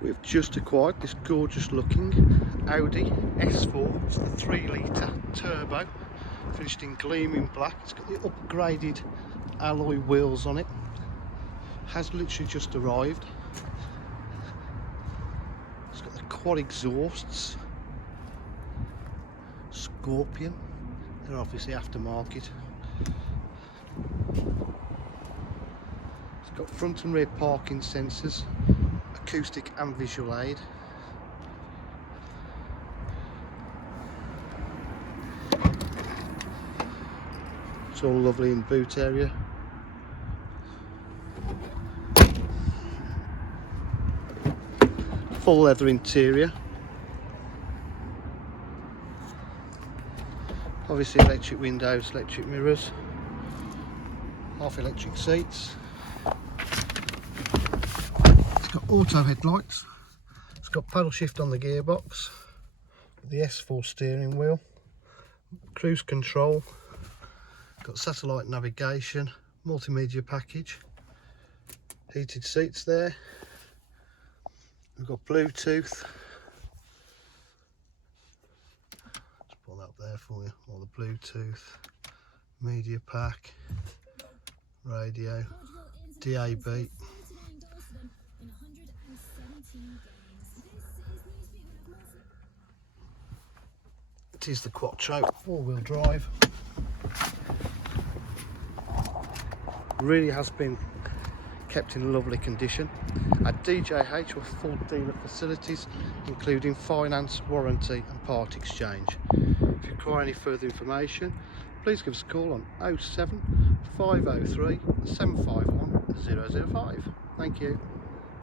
We've just acquired this gorgeous looking Audi S4. It's the 3-litre turbo, finished in gleaming black. It's got the upgraded alloy wheels on it. Has literally just arrived. It's got the quad exhausts, Scorpion. They're obviously aftermarket. It's got front and rear parking sensors, acoustic and visual aid. It's all lovely in boot area. Full leather interior. Obviously electric windows, electric mirrors, half electric seats. It's got auto headlights. It's got paddle shift on the gearbox. The S4 steering wheel. Cruise control. Got satellite navigation, multimedia package. Heated seats there. We've got Bluetooth. Just pull that up there for you. All the Bluetooth, media pack, radio, DAB. It is the Quattro, 4-wheel drive. Really has been kept in lovely condition. At DJH we're full dealer facilities, including finance, warranty and part exchange. If you require any further information, please give us a call on 07 503 751 005. Thank you.